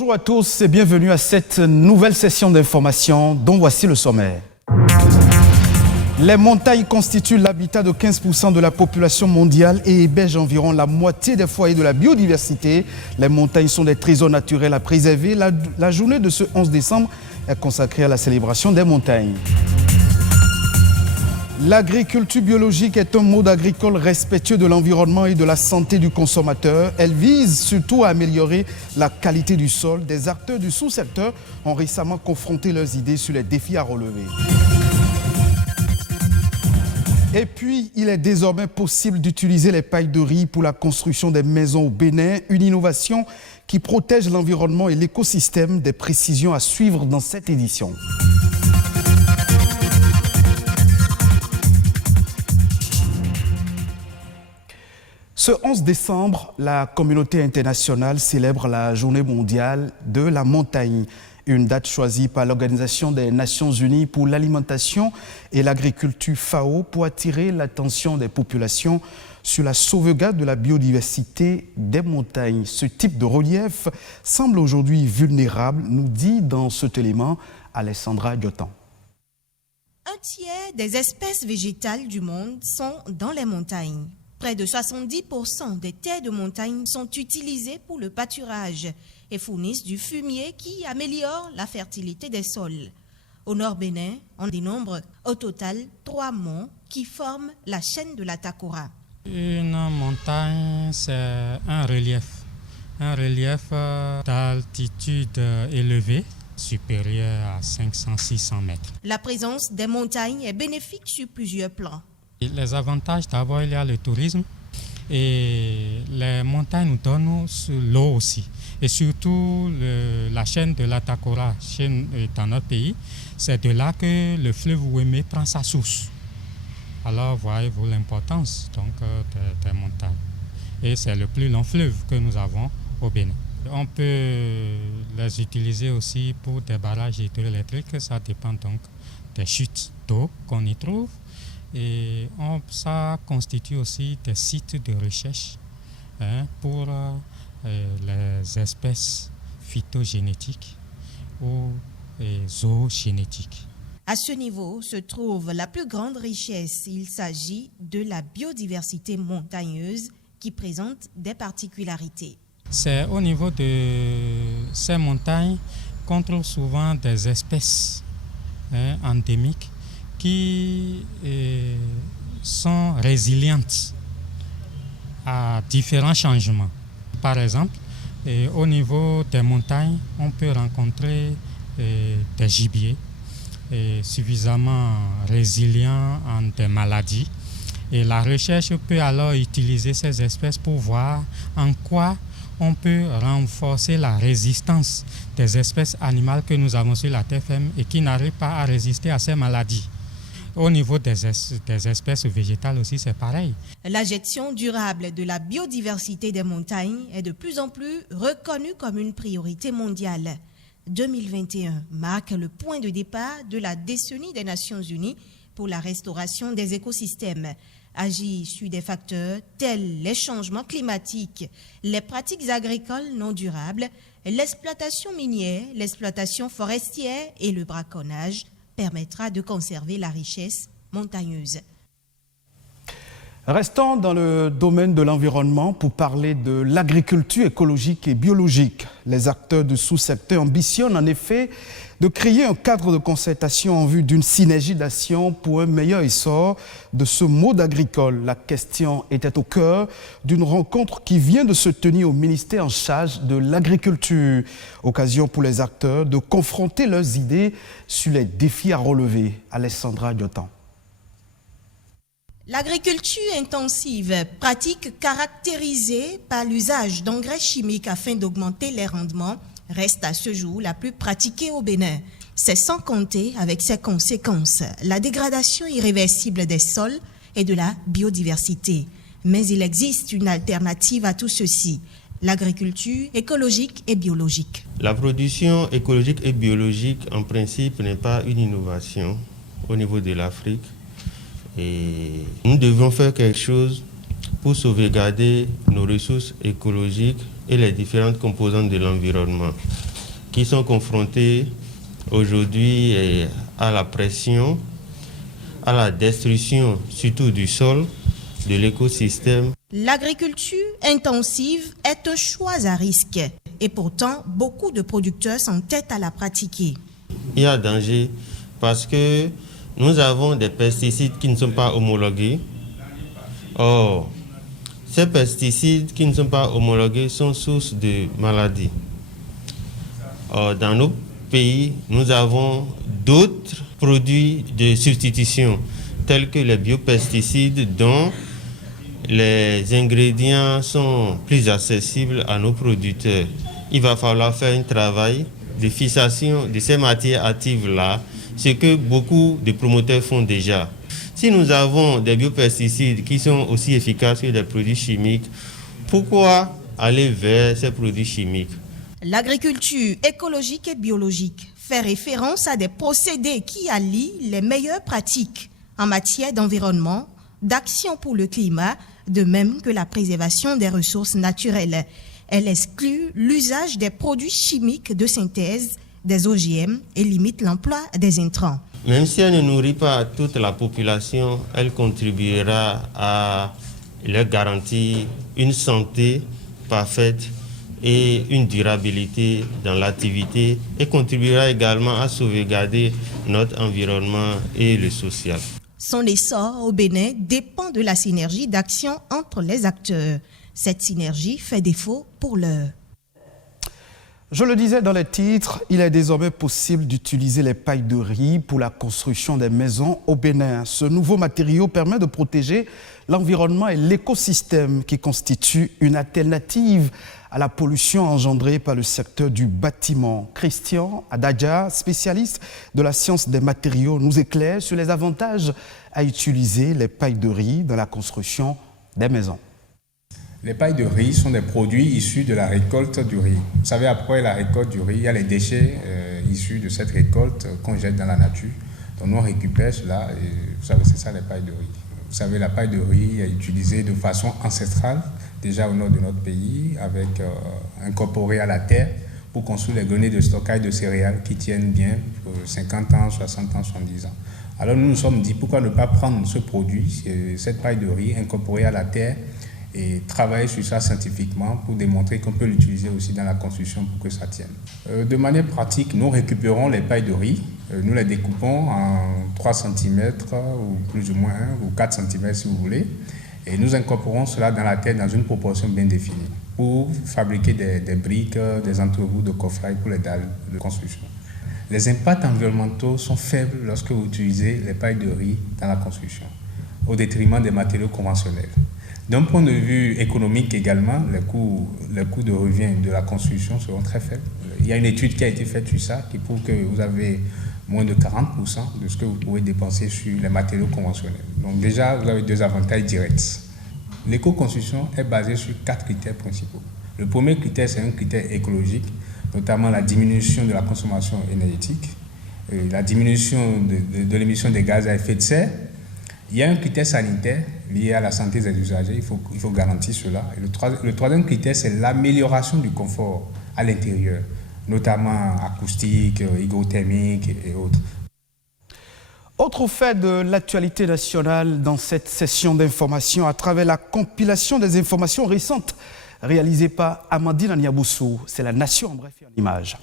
Bonjour à tous et bienvenue à cette nouvelle session d'information dont voici le sommaire. Les montagnes constituent l'habitat de 15% de la population mondiale et hébergent environ la moitié des foyers de la biodiversité. Les montagnes sont des trésors naturels à préserver. La journée de ce 11 décembre est consacrée à la célébration des montagnes. L'agriculture biologique est un mode agricole respectueux de l'environnement et de la santé du consommateur. Elle vise surtout à améliorer la qualité du sol. Des acteurs du sous-secteur ont récemment confronté leurs idées sur les défis à relever. Et puis, il est désormais possible d'utiliser les pailles de riz pour la construction des maisons au Bénin, une innovation qui protège l'environnement et l'écosystème. Des précisions à suivre dans cette édition. Ce 11 décembre, la communauté internationale célèbre la Journée mondiale de la montagne, une date choisie par l'Organisation des Nations Unies pour l'alimentation et l'agriculture FAO pour attirer l'attention des populations sur la sauvegarde de la biodiversité des montagnes. Ce type de relief semble aujourd'hui vulnérable, nous dit dans cet élément Alessandra Diotan. Un tiers des espèces végétales du monde sont dans les montagnes. Près de 70% des terres de montagne sont utilisées pour le pâturage et fournissent du fumier qui améliore la fertilité des sols. Au nord Bénin, on dénombre au total 3 monts qui forment la chaîne de la Takora. Une montagne, c'est un relief d'altitude élevée, supérieur à 500-600 mètres. La présence des montagnes est bénéfique sur plusieurs plans. Les avantages, d'abord, il y a le tourisme et les montagnes nous donnent l'eau aussi. Et surtout, la chaîne de la Takora, chaîne dans notre pays, c'est de là que le fleuve Ouémé prend sa source. Alors, voyez-vous l'importance donc, des montagnes. Et c'est le plus long fleuve que nous avons au Bénin. On peut les utiliser aussi pour des barrages hydroélectriques, ça dépend donc des chutes d'eau qu'on y trouve. Et ça constitue aussi des sites de recherche pour les espèces phytogénétiques ou zoogénétiques. À ce niveau se trouve la plus grande richesse. Il s'agit de la biodiversité montagneuse qui présente des particularités. C'est au niveau de ces montagnes qu'on trouve souvent des espèces endémiques qui sont résilientes à différents changements. Par exemple, au niveau des montagnes, on peut rencontrer des gibiers suffisamment résilients en des maladies. Et la recherche peut alors utiliser ces espèces pour voir en quoi on peut renforcer la résistance des espèces animales que nous avons sur la terre ferme et qui n'arrivent pas à résister à ces maladies. Au niveau des espèces végétales aussi, c'est pareil. La gestion durable de la biodiversité des montagnes est de plus en plus reconnue comme une priorité mondiale. 2021 marque le point de départ de la décennie des Nations Unies pour la restauration des écosystèmes. Agit sur des facteurs tels les changements climatiques, les pratiques agricoles non durables, l'exploitation minière, l'exploitation forestière et le braconnage permettra de conserver la richesse montagneuse. Restons dans le domaine de l'environnement pour parler de l'agriculture écologique et biologique. Les acteurs du sous-secteur ambitionnent en effet de créer un cadre de concertation en vue d'une synergie d'action pour un meilleur essor de ce mode agricole. La question était au cœur d'une rencontre qui vient de se tenir au ministère en charge de l'agriculture. Occasion pour les acteurs de confronter leurs idées sur les défis à relever. Alessandra Diotan. L'agriculture intensive, pratique caractérisée par l'usage d'engrais chimiques afin d'augmenter les rendements, reste à ce jour la plus pratiquée au Bénin. C'est sans compter avec ses conséquences, la dégradation irréversible des sols et de la biodiversité. Mais il existe une alternative à tout ceci, l'agriculture écologique et biologique. La production écologique et biologique, en principe, n'est pas une innovation au niveau de l'Afrique. Et nous devons faire quelque chose pour sauvegarder nos ressources écologiques et les différentes composantes de l'environnement. qui sont confrontés aujourd'hui à la pression, à la destruction, surtout du sol, de l'écosystème. L'agriculture intensive est un choix à risque et pourtant beaucoup de producteurs s'entêtent à la pratiquer. Il y a danger parce que nous avons des pesticides qui ne sont pas homologués. Or, ces pesticides qui ne sont pas homologués sont source de maladies. Or, dans nos pays, nous avons d'autres produits de substitution tels que les biopesticides dont les ingrédients sont plus accessibles à nos producteurs. Il va falloir faire un travail de fixation de ces matières actives-là, ce que beaucoup de promoteurs font déjà. Si nous avons des biopesticides qui sont aussi efficaces que des produits chimiques, pourquoi aller vers ces produits chimiques? L'agriculture écologique et biologique fait référence à des procédés qui allient les meilleures pratiques en matière d'environnement, d'action pour le climat, de même que la préservation des ressources naturelles. Elle exclut l'usage des produits chimiques de synthèse, des OGM et limite l'emploi des intrants. Même si elle ne nourrit pas toute la population, elle contribuera à leur garantir une santé parfaite et une durabilité dans l'activité et contribuera également à sauvegarder notre environnement et le social. Son essor au Bénin dépend de la synergie d'action entre les acteurs. Cette synergie fait défaut pour l'heure. Je le disais dans les titres, il est désormais possible d'utiliser les pailles de riz pour la construction des maisons au Bénin. Ce nouveau matériau permet de protéger l'environnement et l'écosystème qui constitue une alternative à la pollution engendrée par le secteur du bâtiment. Christian Adadja, spécialiste de la science des matériaux, nous éclaire sur les avantages à utiliser les pailles de riz dans la construction des maisons. Les pailles de riz sont des produits issus de la récolte du riz. Vous savez, après la récolte du riz, il y a les déchets issus de cette récolte qu'on jette dans la nature. Donc nous on récupère cela et vous savez, c'est ça les pailles de riz. Vous savez, la paille de riz est utilisée de façon ancestrale, déjà au nord de notre pays, incorporée à la terre pour construire les greniers de stockage de céréales qui tiennent bien pour 50 ans, 60 ans, 70 ans. Alors nous nous sommes dit, pourquoi ne pas prendre ce produit, cette paille de riz incorporée à la terre, et travailler sur ça scientifiquement pour démontrer qu'on peut l'utiliser aussi dans la construction pour que ça tienne. De manière pratique, nous récupérons les pailles de riz, nous les découpons en 3 cm ou plus ou moins, ou 4 cm si vous voulez, et nous incorporons cela dans la terre dans une proportion bien définie pour fabriquer des briques, des entrevous de coffrail pour les dalles de construction. Les impacts environnementaux sont faibles lorsque vous utilisez les pailles de riz dans la construction, au détriment des matériaux conventionnels. D'un point de vue économique également, les coûts de revient de la construction seront très faibles. Il y a une étude qui a été faite sur ça qui prouve que vous avez moins de 40% de ce que vous pouvez dépenser sur les matériaux conventionnels. Donc déjà, vous avez 2 avantages directs. L'éco-construction est basée sur 4 critères principaux. Le premier critère, c'est un critère écologique, notamment la diminution de la consommation énergétique, la diminution de l'émission des gaz à effet de serre. Il y a un critère sanitaire lié à la santé des usagers, il faut garantir cela. Et le troisième critère, c'est l'amélioration du confort à l'intérieur, notamment acoustique, hygrothermique et autres. Autre fait de l'actualité nationale dans cette session d'information à travers la compilation des informations récentes réalisée par Amandine Aniaboussou. C'est la Nation en bref et en images.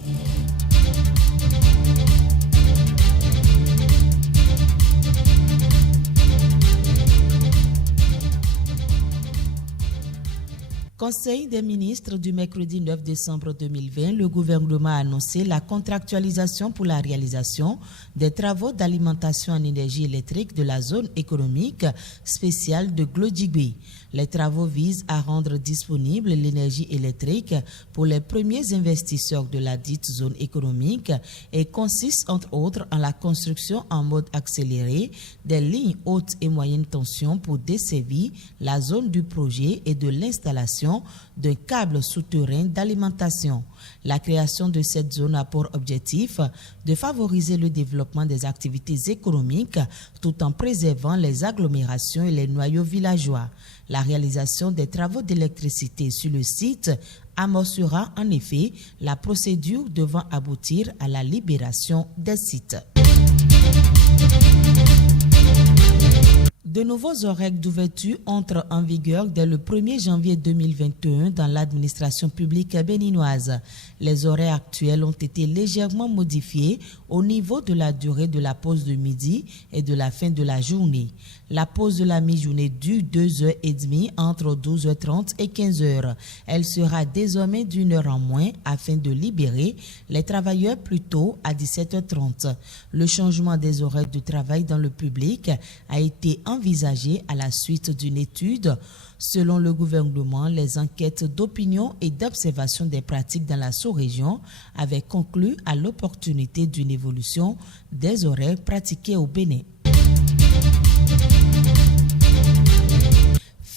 Conseil des ministres du mercredi 9 décembre 2020, le gouvernement a annoncé la contractualisation pour la réalisation des travaux d'alimentation en énergie électrique de la zone économique spéciale de Glodjibé. Les travaux visent à rendre disponible l'énergie électrique pour les premiers investisseurs de la dite zone économique et consistent entre autres en la construction en mode accéléré des lignes haute et moyenne tension pour desservir la zone du projet et de l'installation l'extension d'un câble souterrain d'alimentation. La création de cette zone a pour objectif de favoriser le développement des activités économiques tout en préservant les agglomérations et les noyaux villageois. La réalisation des travaux d'électricité sur le site amorcera en effet la procédure devant aboutir à la libération des sites. De nouveaux horaires d'ouverture entrent en vigueur dès le 1er janvier 2021 dans l'administration publique béninoise. Les horaires actuels ont été légèrement modifiés au niveau de la durée de la pause de midi et de la fin de la journée. La pause de la mi-journée dure 2h30 entre 12h30 et 15h. Elle sera désormais d'1 heure en moins afin de libérer les travailleurs plus tôt à 17h30. Le changement des horaires de travail dans le public a été envisagé à la suite d'une étude. Selon le gouvernement, les enquêtes d'opinion et d'observation des pratiques dans la sous-région avaient conclu à l'opportunité d'une évolution des horaires pratiqués au Bénin.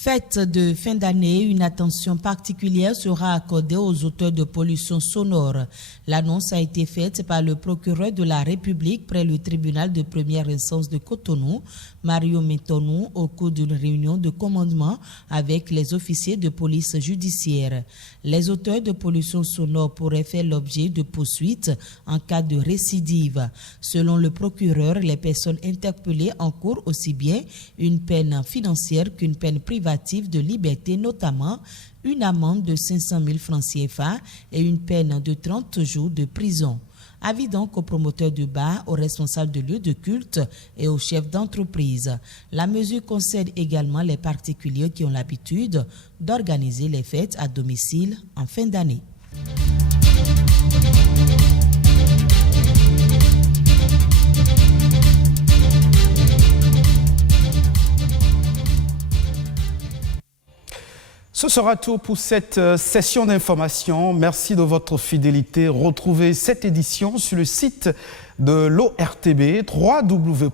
Fête de fin d'année, une attention particulière sera accordée aux auteurs de pollution sonore. L'annonce a été faite par le procureur de la République près le tribunal de première instance de Cotonou, Mario Metonou, au cours d'une réunion de commandement avec les officiers de police judiciaire. Les auteurs de pollution sonore pourraient faire l'objet de poursuites en cas de récidive. Selon le procureur, les personnes interpellées encourent aussi bien une peine financière qu'une peine privative de liberté, notamment une amende de 500 000 francs CFA et une peine de 30 jours de prison. Avis donc aux promoteurs de bar, aux responsables de lieux de culte et aux chefs d'entreprise. La mesure concerne également les particuliers qui ont l'habitude d'organiser les fêtes à domicile en fin d'année. Ce sera tout pour cette session d'information. Merci de votre fidélité. Retrouvez cette édition sur le site de l'ORTB, www.ortb.bj.